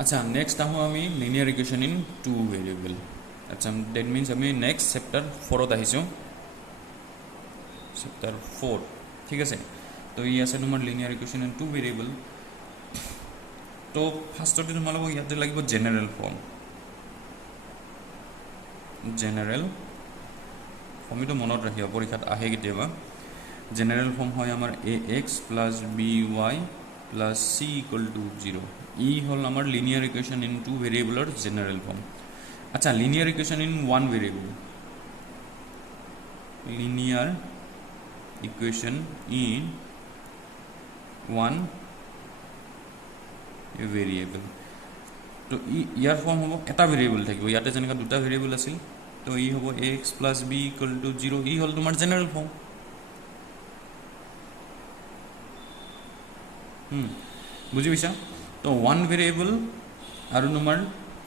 আচ্ছা নেক্সট আহোঁ আমি linear equation in two variable. আচ্ছা ডেট মিনছ আমি নেক্সট চেপ্টাৰ 4ত আহিছোঁ, চেপ্টাৰ 4 ঠিক আছে। তো ই আছে তোমাৰ linear equation in two variable. তো ফাৰ্ষ্টতে তোমালোকক ইয়াতে লাগিব জেনেৰেল ফৰ্ম। জেনেৰেল ফৰ্ম এইটো মনত ৰাখিবা, পৰীক্ষাত আহে কেতিয়াবা। জেনেৰেল ফৰ্ম হয় আমাৰ ax plus by plus c equal to 0। ই হ'ল আমাৰ লিনিয়াৰ ইকুৱেশ্যন ইন টু ভেৰিয়েবলৰ জেনেৰেল ফৰ্ম। আচ্ছা linear equation in one variable, linear equation in one variable. তো ইয়াৰ ফৰ্ম হ'ব এটা ভেৰিয়েবল থাকিব, ইয়াতে যেনেকৈ দুটা ভেৰিয়েবল আছিল। তো ই হ'ব ax plus b equal to 0। ই হ'ল তোমাৰ জেনেৰেল ফৰ্ম। বুজি পাইছা? তো ওৱান ভেৰিয়েবল আৰু তোমাৰ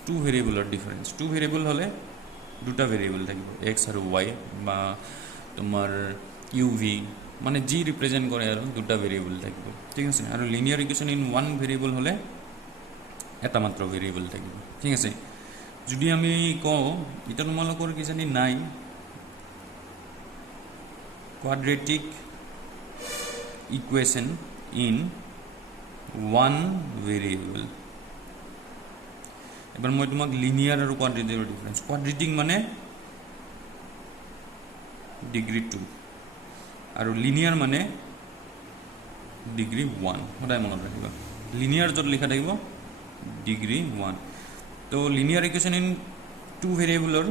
টু ভেৰিয়েবলৰ ডিফাৰেঞ্চ। টু ভেৰিয়েবল হ'লে দুটা ভেৰিয়েবল থাকিব, এক্স আৰু ৱাই বা তোমাৰ ইউ ভি, মানে যি ৰিপ্ৰেজেণ্ট কৰে আৰু দুটা ভেৰিয়েবল থাকিব, ঠিক আছে। আৰু linear equation in one variable হ'লে এটা মাত্ৰ ভেৰিয়েবল থাকিব, ঠিক আছে। যদি আমি কওঁ এতিয়া তোমালোকৰ কিজানি নাই quadratic equation in one variable. এবাৰ মই তোমাক লিনিয়াৰ আৰু কোৱাড্ৰেটিকৰ ডিফাৰেঞ্চ। কোৱাড্ৰেটিক মানে ডিগ্ৰী 2 আৰু লিনিয়াৰ মানে ডিগ্ৰী 1। সদায় মনত ৰাখিবা, লিনিয়াৰ য'ত লিখা থাকিব ডিগ্ৰী 1। তো লিনিয়াৰ ইকুৱেশ্যন ইন টু ভেৰিয়েবলৰ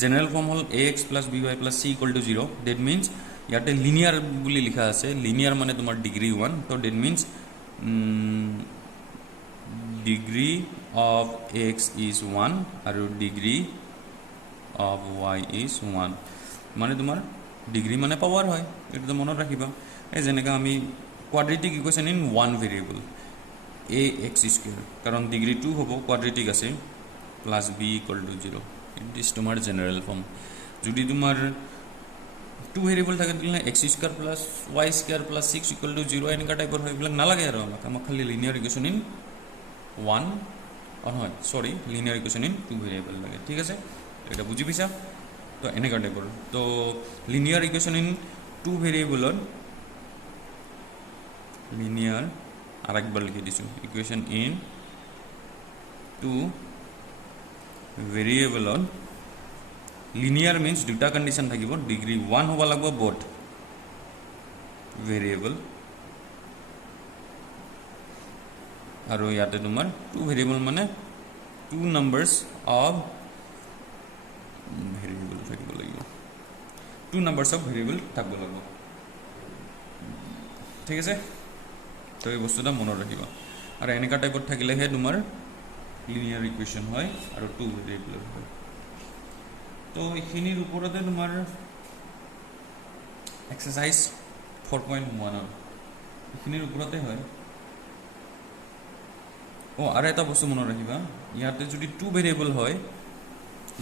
জেনেৰেল ফৰ্ম হ'ল ax plus by plus c equal to 0। That means ইয়াতে লিনিয়াৰ বুলি লিখা আছে, লিনিয়াৰ মানে তোমাৰ ডিগ্ৰী 1। তো that means degree of x is 1 আৰু ডিগ্ৰী অফ ৱাই ইজ 1। মানে তোমাৰ ডিগ্ৰী মানে পাৱাৰ হয়, এইটো মনত ৰাখিবা। এই যেনেকৈ আমি quadratic equation in one variable a x square, কাৰণ ডিগ্ৰী 2 হ'ব, কোৱাড্ৰেটিক আছে, plus b equal to 0। It is তোমাৰ জেনেৰেল ফৰ্ম। যদি তোমাৰ টু ভেৰিয়েবল থাকে তেতিয়াহ'লে x square plus y square plus 6 equal to 0 এনেকুৱা টাইপৰ হয়। এইবিলাক নালাগে আৰু আমাক খালি লিনিয়াৰ ইকুৱেশ্যন ইন ওৱান নহয় sorry linear equation in two variable লাগে, ঠিক আছে। এটা বুজি পাইছা? তো এনেকুৱা টাইপৰ। তো লিনিয়াৰ ইকুৱেশ্যন ইন টু ভেৰিয়েবলৰ লিনিয়াৰ আৰু একবাৰ লিখি দিছোঁ, ইকুৱেশ্যন ইন টু ভেৰিয়েবলত লিনিয়াৰ মিনছ দুটা কণ্ডিশ্যন থাকিব, ডিগ্ৰী 1 হ'ব লাগিব বথ ভেৰিয়েবল, আৰু ইয়াতে তোমাৰ টু ভেৰিয়েবল মানে টু নাম্বাৰ্ছ অফ ভেৰিয়েবল থাকিব লাগিব, টু নাম্বাৰ্ছ অফ ভেৰিয়েবল থাকিব লাগিব, ঠিক আছে। তো এই বস্তুটা মনত ৰাখিবা। আৰু এনেকুৱা টাইপত থাকিলেহে তোমাৰ লিনিয়াৰ ইকুৱেশ্যন হয় আৰু টু ভেৰিয়েবলৰ হয়। তো এইখিনিৰ ওপৰতে তোমাৰ এক্সাৰচাইজ 4.1 এইখিনিৰ ওপৰতে হয়। আৰু এটা বস্তু মনত ৰাখিবা, ইয়াতে যদি টু ভেৰিয়েবল হয়,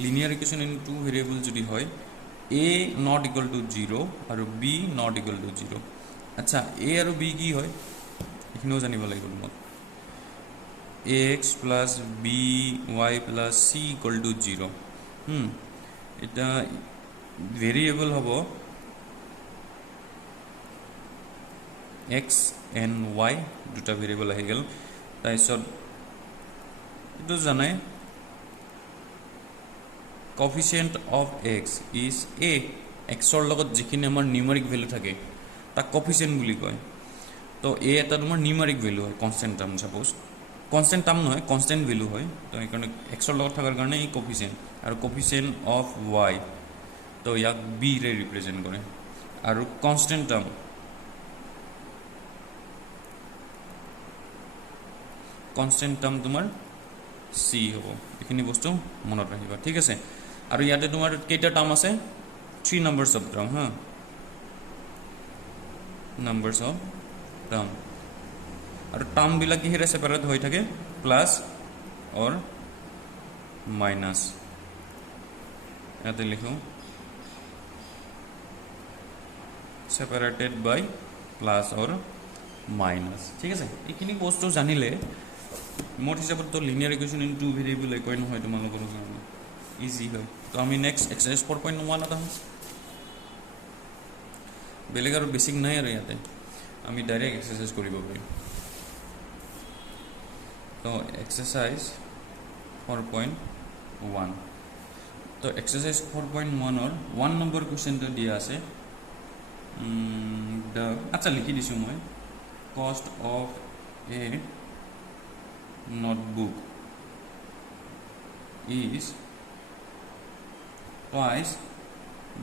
linear equation in two variable যদি হয়, এ নট ইকুৱেল টু 0 আৰু বি নট ইকুৱেল টু 0। আচ্ছা এ আৰু বি কি হয় এইখিনিও জানিব লাগিব তোমাক। X plus b y plus c equal to 0। এটা ভেৰিয়েবল হ'ব এক্স এণ্ড ৱাই, দুটা ভেৰিয়েবল আহি গ'ল। তাৰপিছত এইটো জানাই coefficient of x is a. এক্সৰ লগত যিখিনি আমাৰ নিউমাৰিক ভেলু থাকে তাক কফিচিয়েণ্ট বুলি কয়। তো এ এটা তোমাৰ নিউমাৰিক ভেলু হয়, constant term, suppose constant term নহয় কনষ্টেণ্ট ভেলু হয়। তো সেইকাৰণে এক্সৰ লগত থকাৰ কাৰণে ই কফিচিয়েণ্ট। আৰু কফিচিয়েণ্ট অফ ৱাই, তো ইয়াক বিৰে ৰিপ্ৰেজেণ্ট কৰে। আৰু কনষ্টেণ্ট টাৰ্ম তোমাৰ চি হ'ব। এইখিনি বস্তু মনত ৰাখিবা, ঠিক আছে। আৰু ইয়াতে তোমাৰ কেইটা টাৰ্ম আছে? 3 numbers of term, numbers of term. আৰু টাৰ্মবিলাক কিহেৰে ছেপাৰেট হৈ থাকে? Plus or minus. ইয়াতে লিখোঁ separated by plus or minus ঠিক আছে এইখিনি বস্তু জানিলে মোৰ হিচাপত তো linear equation in two variable একোৱেই নহয় তোমালোকৰ কাৰণে ইজি হয় তো আমি নেক্সট এক্সাৰচাইজ 4.1 এটা বেলেগ আৰু বেছিক নাই আৰু ইয়াতে আমি ডাইৰেক্ট এক্সাৰচাইজ কৰিব পাৰিম তো এক্সাৰচাইজ 4.1 তো এক্সাৰচাইজ 4.1 1 নম্বৰ কুৱেশ্যনটো দিয়া আছে আচ্ছা লিখি দিছোঁ মই কষ্ট of A notebook is twice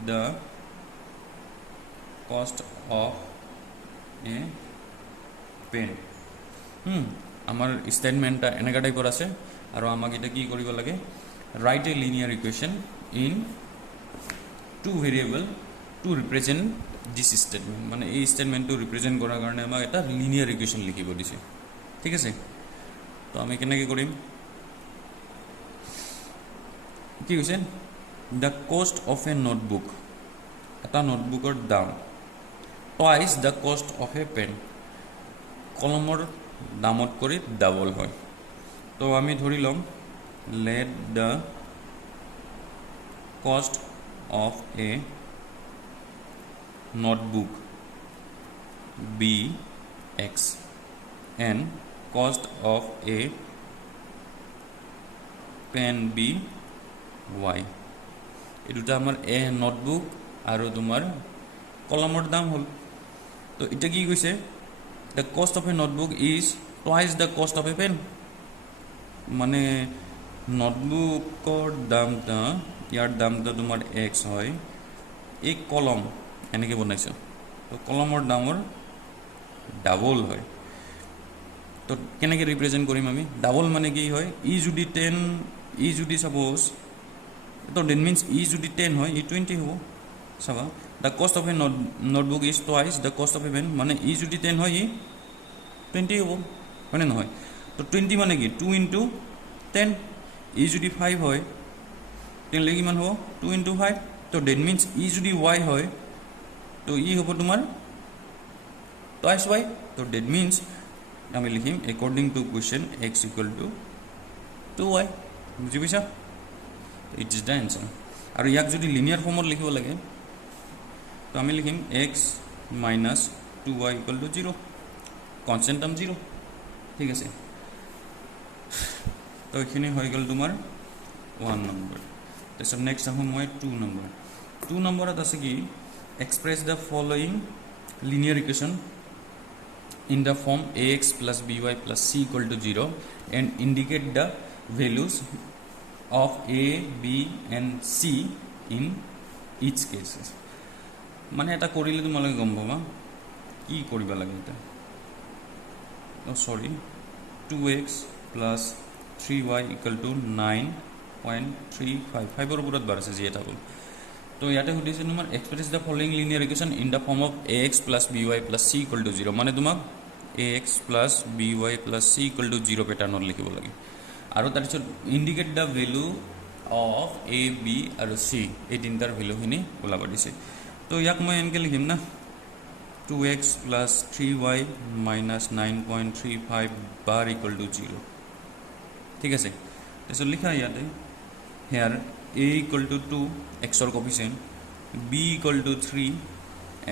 the cost of a pen আমার স্টেটমেন্টটা এনেকা টাইপৰ আছে আৰু আমাক এটা কি কৰিব লাগে right a linear equation in two variable to represent this statement মানে এই স্টেটমেন্টটো ৰিপ্ৰেজেন্ট কৰাৰ কাৰণে আমাক এটা লিনিয়াৰ ইকুয়েশন লিখিব দিছে ঠিক আছে তো আমি কেনেকৈ কৰিম কি কৈছে the cost of a notebook এটা নোটবুকৰ দাম twice the cost of a pen কলমৰ দামত কৰি ডাবল হয় তো আমি ধৰি ল'ম let the cost of a notebook be x and cost of a pen be y এই দুটা আমাৰ এ নোটবুক আৰু তোমাৰ কলমৰ দাম হ'ল তো এটা কি কৈছে the cost of a notebook is twice the cost of a PAN মানে নোটবুকৰ দামটা ইয়াৰ দামটা তোমাৰ এক্স হয় এই কলম এনেকৈ বনাইছোঁ তো কলমৰ দামৰ ডাবল হয় তো কেনেকৈ ৰিপ্ৰেজেণ্ট কৰিম আমি ডাবল মানে কি হয় ই যদি 10 ই যদি সাপোজ তো দেট মিন্স ই যদি 10 হয় ই 20 হ'ব চাবা the cost of a notebook is twice the cost of a PAN মানে ই যদি 10 হয় ই 20 হ'ব হয়নে নহয় তো 20 মানে কি 2 ইনটু 10 ই যদি 5 হয় তেতিয়াহ'লে কিমান হ'ব 2 ইনটু 5 তো দেট মিন্স ই যদি y হয় তো ই হ'ব তোমাৰ টুৱাইচ y তো দেট মিন্স আমি লিখিম according to question x equal to 2y বুজি পাইছা ইট ইজ দ্য এনসার আৰু ইয়াক যদি লিনিয়াৰ ফৰ্মত লিখিব লাগে তো আমি লিখিম x minus 2y equal to 0 constant term 0 ঠিক আছে তো এখানে হৈ গ'ল তোমাৰ 1 নম্বৰ তাৰপিছত নেক্সট আহোঁ মই 2 নম্বৰত আছে কি express the following linear equation in the form ax plus by plus c equal to 0 and indicate the values of a b and c in each cases মানে এটা কৰিলে তোমালোকে গম পাবা কি কৰিব লাগে এটা সৰি 2x plus 3y equal to 9.35 5 ৰ ওপৰত বাৰ আছে যি এটা হ'ল তো ইয়াতে সুধিছে তোমাৰ express the following linear equation in the form of ax plus by plus c equal to 0 মানে তোমাক ax plus by plus c equal to 0 পেটাৰ্ণত লিখিব লাগে আৰু তাৰপিছত indicate the value of a b আৰু c এই তিনিটাৰ ভেলুখিনি ওলাব দিছে তো ইয়াক মই এনেকৈ লিখিম না 2x plus 3y minus 9.35 bar equal to 0 ঠিক আছে তাৰপিছত লিখা ইয়াতে hair a equal to 2 x ৰ কোফিচিয়েণ্ট b equal to 3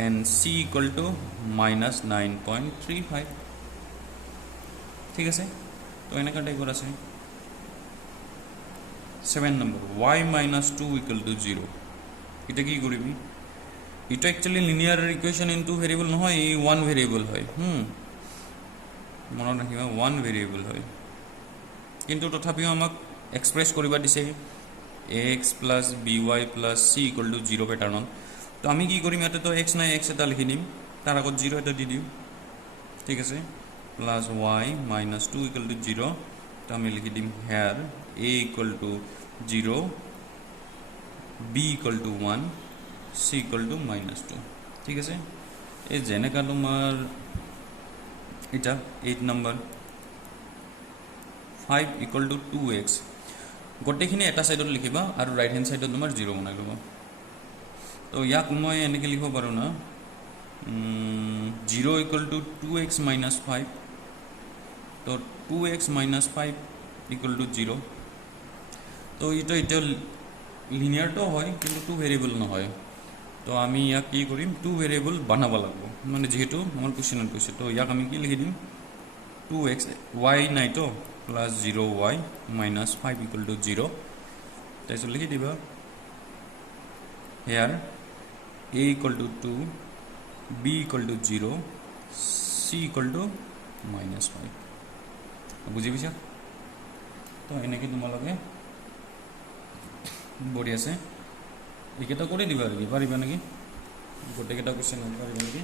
and c equal to minus 9.35 ঠিক আছে তো এনেকা টাইপৰ আছে 7 number y minus 2 equal to 0 এটা কি কৰিবি এটা actually linear equation in two variable নহয় এই ওৱান ভেৰিয়েবল হয় মনত ৰাখিবা ওৱান ভেৰিয়েবল হয় কিন্তু তথাপিও আমাক এক্সপ্ৰেছ কৰিব দিছে ax plus by plus c equal to 0 পেটাৰ্ণত তো আমি কি কৰিম ইয়াতে তো x নাই x এটা লিখি দিম তাৰ আগত 0 এটা দি দিম ঠিক আছে plus y minus 2 equal to 0 তো আমি লিখি দিম hair a equal to 0 b equal to 1 c equal to minus 2 ঠিক আছে এই যেনেকা তোমাৰ এটা 8 নম্বৰ 5 equal to 2x গোটেইখিনি এটা সাইডত লিখিবা আৰু ৰাইট হ্যান্ড সাইডত তোমাৰ 0 বনাই ল'বা তো ইয়াক মই এনেকৈ লিখিব পাৰোঁ না 0 इक्वल टू 2x माइनस 5 तो 2x माइनस 5 इक्वल टू 0 तो ये लिनियर तो है किन्तु 2 वेरिएबल নহয় तो आमी याक की करिम 2 वेरिएबल बनाब लागबो माने जेहेतु आमार क्वेश्चनत কৈছে तो याक आमी की लिखि दिम 2x y নাই तो plus 0y minus 5 equal to 0 ताइसो लिखि दिबा here a equal to 2 b equal to 0 c equal to minus 5 বুঝি পাইছা তো এনেকে তোমালোকে বডি আছে এইকেইটা কৰি দিবা আৰু পাৰিবা নেকি গোটেইকেইটা কোৱেশ্চন পাৰিবা নেকি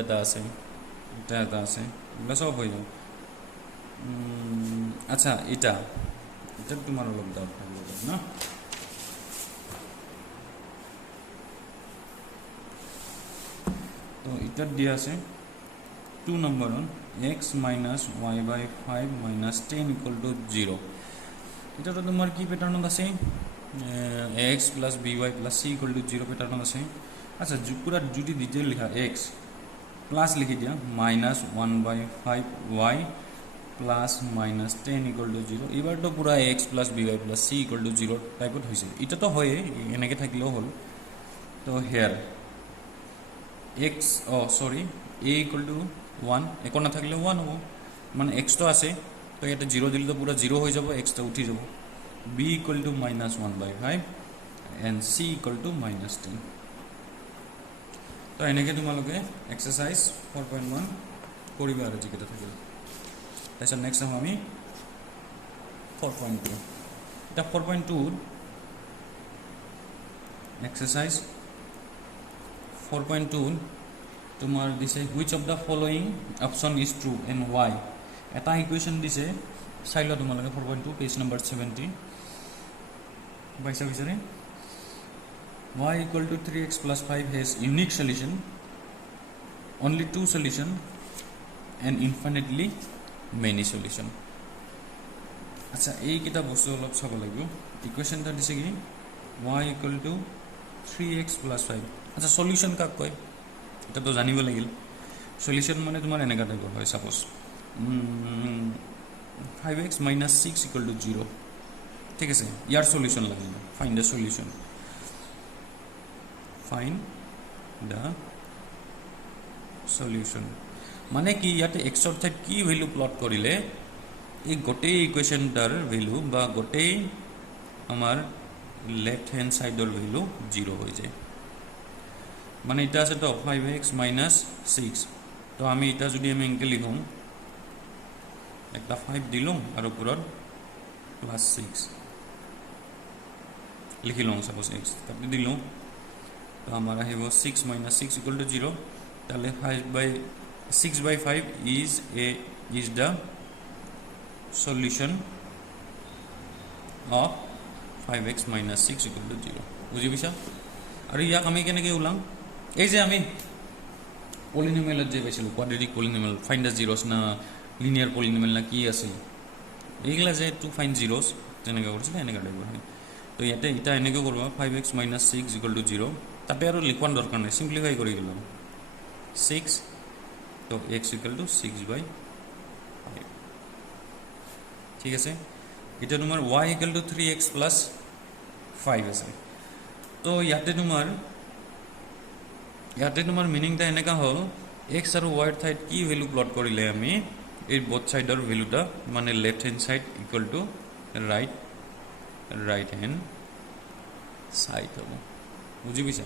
এটা আছে এটা আছে এগুলো সব হৈ যাব আচ্ছা এটা তোমাৰ অলপ ডাউট থাকিব না तो इतना दिया से 2 number on x minus y by 5 minus 10 equal to 0 इतना तो तुम्हारे की पैटर्न होता से x plus by plus c equal to 0 pattern होता से अच्छा जो पूरा जुटी डिटेल लिखा x प्लस लिखी दिया minus 1 by 5 y plus minus 10 equal to 0 ये बार तो पूरा x plus by plus c equal to 0 type होता है इतना तो होए ये ना के था किलो होल तो here x sorry a equal to 1 एक ना थकले 1 हो माने x तो आसे तो ये 0 दिल तो पूरा 0 हो जाबो x तो उठी जाबो b equal to minus 1 by 5 and c equal to minus 10 तो এনেকে তোমালোকে এক্সারসাইজ 4.1 কৰিবা আৰু যিকেটা থাকিল তাইছ নেক্সট টাইম আমি 4.2 এটা 4.2 এক্সারসাইজ 4.2 তোমার দিছে which of the following option is true and why এটা ইকুয়েশন দিছে চাইলো তোমালোকে 4.2 পেজ নাম্বার 70 বাইসা বিচারে y equal to 3x plus 5 has unique solution only two solution and infinitely many solution আচ্ছা এই কিটা বস্তু অলপ চাব লাগিব ইকুয়েশনটা দিছে কি y equal to 3x plus 5 अच्छा सल्यूशन का कय এটা তো জানিব লাগিল সলিউশন মানে তোমার এনেকা টাইপৰ হয় suppose 5x minus 6 equal to 0 ঠিক আছে ইয়াৰ সলিউশন লাগিব find the solution find the solution মানে কি ইয়াতে x ৰ ঠাইত কি ভ্যালু প্লট কৰিলে এই গোটেই ইকুয়েশনটাৰ ভ্যালু বা গোটেই আমাৰ লেফট হ্যান্ড সাইডৰ ভ্যালু 0 হৈ যায় মানে এটা আছে তো 5x minus 6 তো আমি এটা যদি আমি এনকে লিখুম একটা 5 দিলুম আর উপৰত প্লাস 6 লিখিলুম সাপোজ x তাতে দিলুম তো আমার আহিব 6 minus 6 equal to 0 তাহলে 6 by 5 is the solution of 5x minus 6 equal to 0 বুঝি পাইছা আৰু ইয়াক আমি কেনেকৈ ওলাম এই যে আমি পলিনোমিয়ালত যে পাইছিলো quadratic polynomial find the zeros না লিনিয়ার পলিনোমিয়াল না কি আছিল এইগুলা যে টু ফাইন্ড জিরোস যেনেকৈ কৰিছিল এনেকৈ টাইপৰ হয় তো ইয়াতে এটা এনেকৈ কৰবা 5x minus 6 equal to 0 তাতে আৰু লিখৱাৰ দৰকাৰ নাই সিম্পলিফাই কৰি গেলাম 6 তো x equal to 6 by 5 ঠিক আছে এটা তোমাৰ y equal to 3x plus 5 আছে তো ইয়াতে তোমাৰ মিনিংটা এনেকা হল x আৰু y ৰ ঠাইত কি ভ্যালু প্লট কৰিলে আমি এই বোথ সাইডৰ ভ্যালুটা মানে left hand side equal to right hand side হ'ব বুঝি পাইছা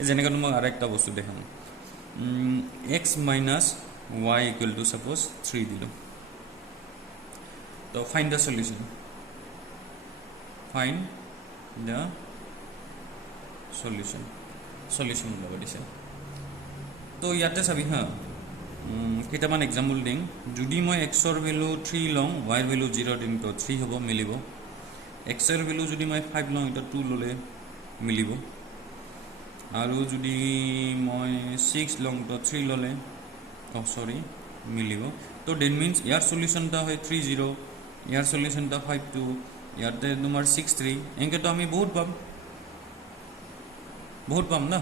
এই যেনেকা তোমাক আরেকটা বস্তু দেখাম x minus y equal to suppose 3 দিলো তো find the solution solution ওলাব দিছে তো ইয়াতে চাবি হ্যাঁ কেইটামান এক্সাম্পল দিম যদি মই x ৰ ভ্যালু 3 লওঁ y ৰ ভ্যালু 0 দিম তো 3 হ'ব মিলিব x ৰ ভ্যালু যদি মই 5 লওঁ এটা 2 ললে মিলিব আৰু যদি মই 6 লওঁ তো 3 ললে সৰি মিলিব তো দেট মিন্স ইয়াৰ সলিউশনটা হয় 30 ইয়াৰ সলিউশনটা 52 ইয়াতে তোমাৰ 63 এনেকে তো আমি বহুত পাম না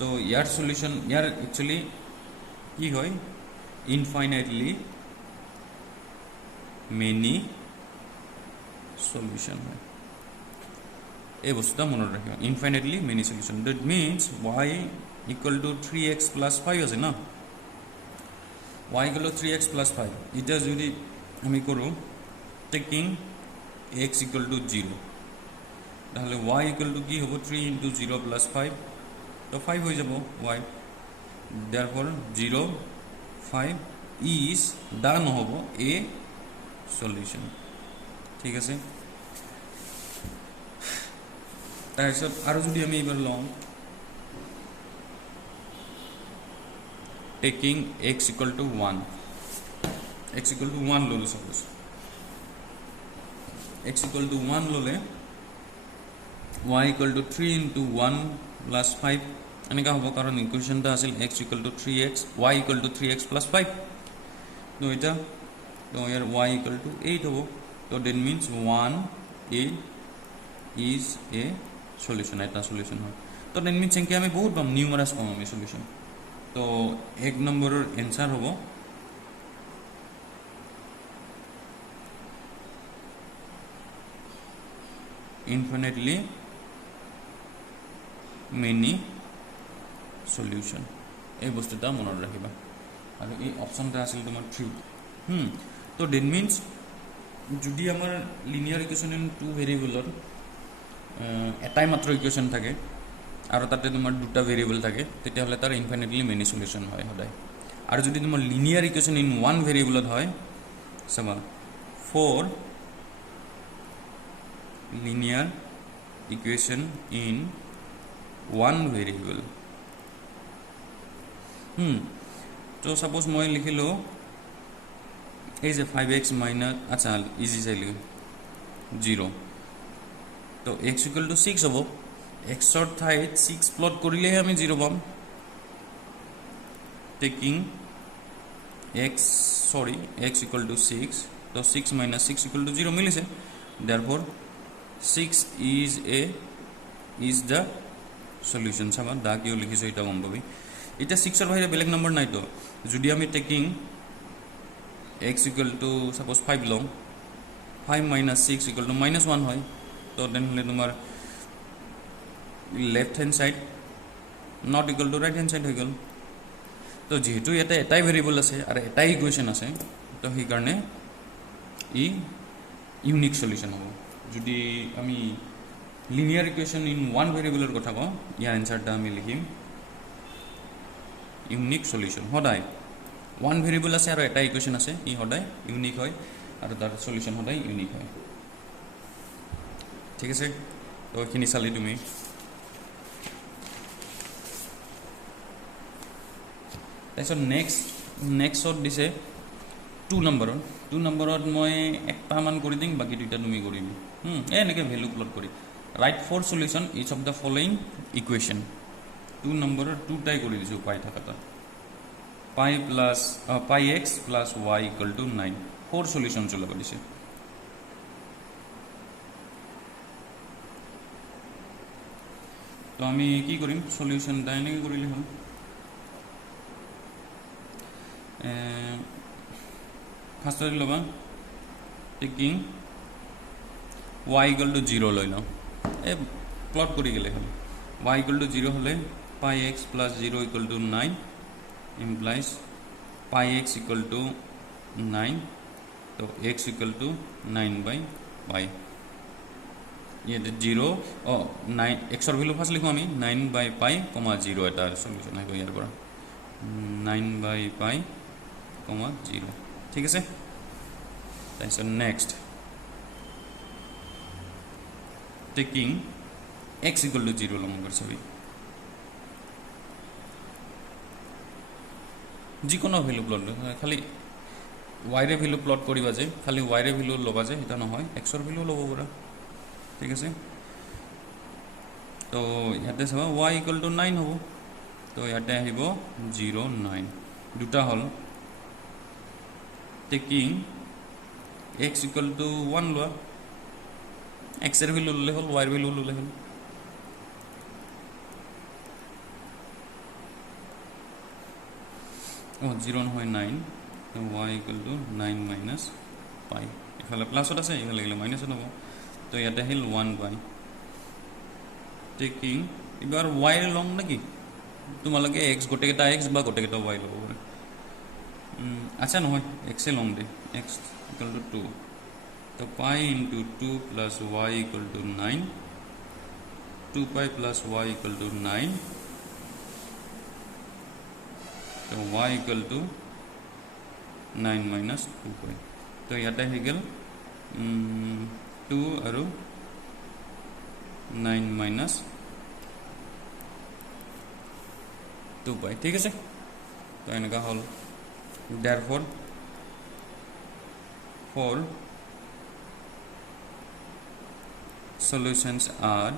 তো ইয়াৰ সলিউশন ইয়াৰ একচুয়ালি কি হয় ইনফাইনাইটলি মেনি সলিউশন হয় এই বস্তুটা মনত ৰাখিবা infinitely many solution that means y equal two 3x plus 5 আছে না y equal two 3x plus 5 এটা যদি আমি করো টেকিং x ইকুয়াল টু 0 তাহলে y ইকুয়াল টু কি হবে 3 ইনটু 0 প্লাস 5 তো 5 হয়ে যাব y therefore 0 5 is দা নহব a solution ঠিক আছে তাৰপিছত আৰু যদি আমি এবাৰ লওঁ taking x equal to 1 x equal to 1 ললো সাপোজ x ইকুয়াল টু 1 ললে y equal two 3 into 1 plus 5 এনেকা হ'ব কাৰণ ইকুয়েশনটা আছিল x equal to 3x y equal two 3x plus 5 তো এটা তো ইয়াৰ y ইকুয়াল টু 8 হ'ব তো that means 1 a is a solution এটা solution হয় তো দেট মিন্স এনেকৈ আমি বহুত পাম নিউমাৰাছ পাম আমি solution তো এক নম্বৰৰ এনসাৰ হ'ব infinitely many solution এই বস্তুটা মনত ৰাখিবা আৰু এই অপচনটা আছিল তোমাৰ 3 তো দেট মিন্স যদি আমাৰ লিনিয়াৰ ইকুয়েশন ইন টু ভেৰিয়েবলৰ এটাই মাত্ৰ ইকুয়েশন থাকে আৰু তাতে তোমাৰ দুটা ভেৰিয়েবল থাকে তেতিয়াহ'লে তাৰ ইনফাইনাইটলি মেনি সলিউশন হয় সদায় আৰু যদি তোমাৰ লিনিয়াৰ ইকুয়েশন ইন ওৱান ভেৰিয়েবলত হয় চাবা 4 linear equation in one variable तो सपोज मैं लिखिलो এই যে 5x মাইনাস আচ্ছা ইজি চাইলি 0 তো x ইকুয়াল টু 6 হ'ব x ৰ ঠাইত 6 প্লট কৰিলে আমি 0 পাম টেকিং x ইকুয়াল টু 6 তো 6 মাইনাস 6 ইকুয়াল টু 0 মিলিছে therefore 6 is the solution সাবা দা কিও লিখিছো এটা গম পাবি এটা 6 এর বাহিরে বেলেগ নাম্বার নাই তো যদি আমি taking x equal to suppose 5 লম 5 মাইনাস 6 ইকুয়াল টু মাইনাস 1 হয় তো দেন হলে তোমার left hand side not equal to right hand side হয়ে গেল তো যেহেতু এটা এটাই ভেরিয়েবল আছে আর এটাই ইকুয়েশন আছে তো সেই কারণে ই ইউনিক সলিউশন হবে যদি আমি লিনিয়ার ইকুয়েশন ইন ওয়ান ভেরিয়েবলের কথা কওঁ ইয়াৰ এনসাৰটা আমি লিখিম ইউনিক সলিউশন সদায় ওয়ান ভেৰিয়েবল আছে আৰু এটা ইকুয়েশন আছে ই সদায় ইউনিক হয় আৰু তাৰ সলিউশন সদায় ইউনিক হয় ঠিক আছে তো এইখিনি চালি তুমি তাৰপিছত নেক্সট দিছে 2 নম্বৰত মই একটা মান কৰি দিম বাকি দুইটা তুমি কৰিবি এনেকৈ ভ্যালু প্লট কৰি write four solution each of the following equation 2 নম্বৰৰ 2টাই কৰি দিছো পাই থাকাটা pi x plus y equal to 9 four solution চলাব দিছে তো আমি কি কৰিম সলিউশনটা এনেকৈ কৰিলে হ'ল ফার্স্ট লবা টেকিং y ইকুয়াল টু 0 লৈ লওঁ এই প্লট কৰি গেলে হ'ল y ইকুয়াল টু 0 হলে পাই x plus 0 equal to 9 implies পাই x ইকুয়াল টু 9 তো x equal to 9 by pi ইয়াতে 0 9 x ৰ ভ্যালু ফার্স্ট লিখো আমি 9 বাই পাই কমা 0 এটা সলিউশন আহিব ইয়াৰ পৰা 9 বাই পাই কমা 0 ঠিক আছে তাৰপিছত next taking x equal to 0 লম কৰি চাবি যিকোনো ভ্যালু প্লট খালি y ৰে ভ্যালু প্লট কৰিবা যে খালি y ৰে ভ্যালু লবা যে এটা নহয় x ৰ ভ্যালু লব পৰা ঠিক আছে তো ইয়াতে চাবা y ইকুয়াল টু 9 হ'ব তো ইয়াতে আহিব 0 9 দুটা হল টেকিং x ইকুয়াল টু 1 লোৱা x এৰ ভ্যালু ললে হল y এৰ ভ্যালু ললে হল 0 নহয় 9 তো y ইকুৱেল টু 9 মাইনাছ পাই ইফালে প্লাছত আছে ইফালে গ'লে মাইনাছত হ'ব তো ইয়াতে আহিল 1 পাই টেকিং এবাৰ y লং নেকি তোমালোকে x গোটেইকেইটা x বা গোটেইকেইটা y ল'ব পাৰে আচ্ছা নহয় x লং দে x ইকুৱেল টু 2 তো pi into 2 plus y equal to 9 2 pi plus y equal to 9 so y equal to 9 minus 2 pi तो याता है गल 2 और 9 minus 2 pi ठीक है तो इनका हल therefore 4 solutions are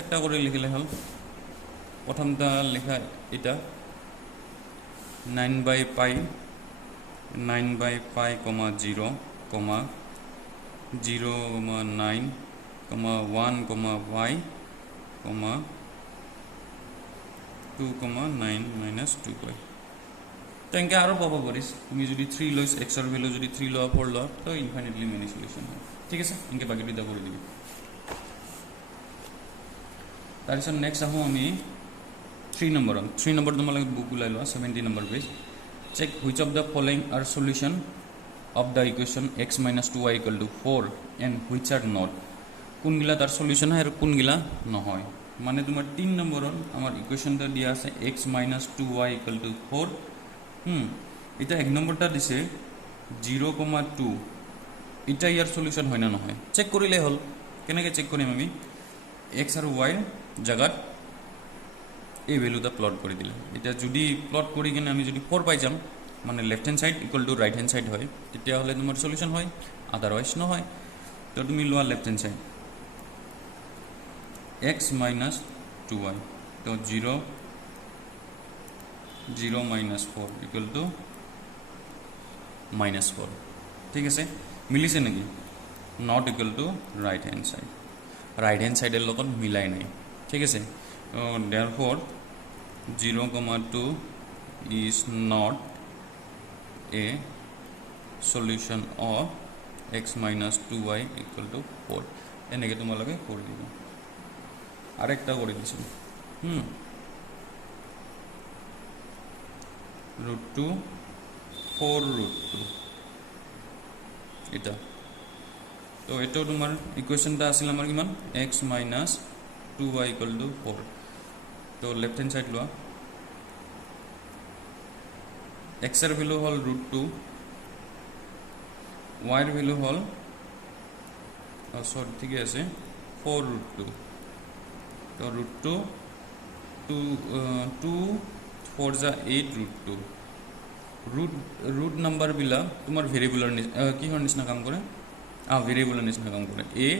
একটা করে লিখলে হল প্রথমটা লেখা এটা 9 by pi 9 by pi, 0, 0, 9, 1, y, 2, 9 minus 2 pi তো এনেকৈ আৰু পাব পাৰিছ তুমি যদি 3 লৈছ এক্সৰ ভেলু যদি 3 লোৱা 4 লোৱা তো ইনফাইনিটলি মেনি সলিউশ্যন হয় ঠিক আছে এনেকৈ বাকী দুটা কৰি দিবি তাৰপিছত নেক্সট আহোঁ আমি 3 নম্বৰ তোমালোকে বুক ওলাই লোৱা 70 number page check which of the following are solution of the equation x minus 2y equal to 4 and which are not কোনগিলা তাৰ সলিউশ্যন হয় আৰু কোনগিলা নহয় মানে তোমাৰ 3 নম্বৰত আমাৰ ইকুৱেশ্যনটা দিয়া আছে x minus 2y equal to 4 এটা 1 নম্বৰটা দিছে 0,2 এটা ইয়াৰ সলিউশ্যন হয় না নহয় চেক কৰিলে হ'ল কেনেকৈ চেক কৰিম আমি x আৰু y জায়গাত এই ভ্যালুটা প্লট কৰি দিলে এটা যদি প্লট কৰি কিনে আমি যদি 4 পাই যাম মানে left hand side equal to right hand side হয় তেতিয়া হলে তোমাৰ সলিউশন হয় আদাৰওয়াইজ নহয় তো তুমি লোৱা left hand side x minus 2y তো 0 minus 4 equal to minus 4 ঠিক আছে মিলিছে নেকি not equal to right hand side এর লগত মিলাই নাই ঠিক আছে therefore 0,2 is not a solution of x minus 2y equal to 4 এনেকে তোমালোকে কৰি দিব আরেকটা করে দিছো √2 4√2 এটা তো এটাও তোমার ইকুয়েশনটা আছিল আমার কিমান x minus 2y equal to 4 তো লেফট হ্যান্ড সাইড লোৱা x এর ভ্যালু হল √2 y এর ভ্যালু হল সরি ঠিক আছে 4√2 তো √2 2 4 যা 8√2 रूट नंबर बिला तुम्हार वेरिएबलर कि निचिना काम करे वेरिएबलर निचिना काम करे a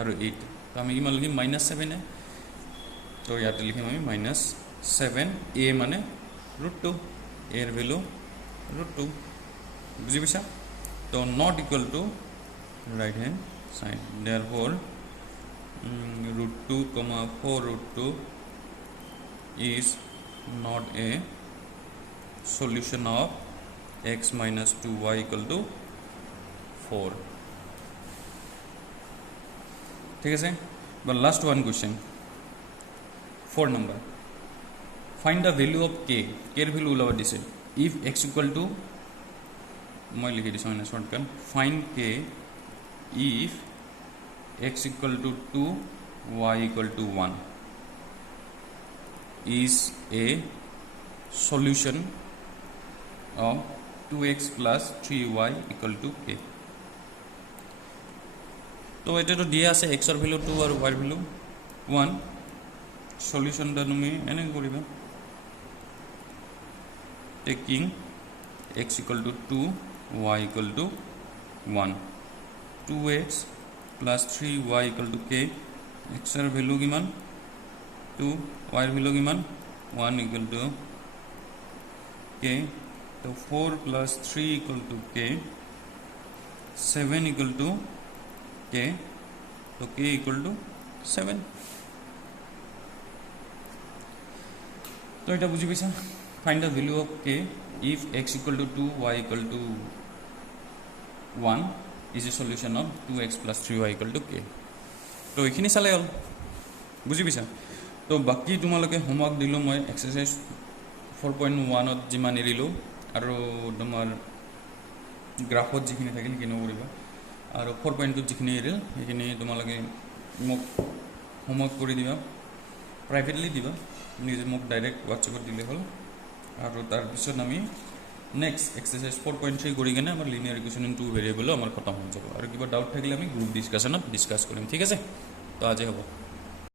और 8 तो आम कि लिखिम -7 है तो इते लिखिम आम -7 a माने √2 एर भैल्यू √2 बुझी पाइसा तो not equal to right hand side therefore √2, 4√2 is not a solution of x minus 2y equal to 4 ठीक है but last one question 4 number find the value of k k value उलावा दिसे if x equal to मैं लिखि दिसो ना shortcut find k if x equal to 2 y equal to 1 is a solution of 2x plus 3y equal to k तो এটা তো দিয়া আছে x এর ভ্যালু 2 আর y এর ভ্যালু 1 সলিউশনটা তুমি এনে করিবা taking x equal to 2 y equal to 1 2x plus 3y equal to k x এর ভ্যালু কিমান 2 y এর ভ্যালু কিমান 1 equal to k तो 4 plus 3 equal to k 7 equal to k तो k equal to 7 तो এটা বুঝি পাইছা find the value of k if x equal to 2 y equal two 1 is a solution of 2x plus 3y equal to k। তো এইখিনি চালে হ'ল, বুজি পাইছা? তো বাকী তোমালোকে হোমৱৰ্ক দিলোঁ মই এক্সাৰচাইজ 4.1ত যিমান এৰিলোঁ আৰু তোমাৰ গ্ৰাফত যিখিনি থাকিল সেইখিনিও কৰিবা, আৰু 4.2ত যিখিনি এৰিল সেইখিনি তোমালোকে মোক হোমৱৰ্ক কৰি দিবা, প্ৰাইভেটলি দিবা, নিজে মোক ডাইৰেক্ট হোৱাটছএপত দিলে হ'ল। আৰু তাৰপিছত আমি নেক্সট এক্সাৰচাইজ 4.3 কৰি কিনে আমাৰ লিনিয়াৰ ইকুৱেশ্যন ইন 2 ভেৰিয়েবলো আমাৰ খতম হৈ যাব। আৰু কিবা ডাউট থাকিলে আমি গ্ৰুপ ডিছকাশ্যনত ডিছকাছ কৰিম, ঠিক আছে? তো আজি হ'ব।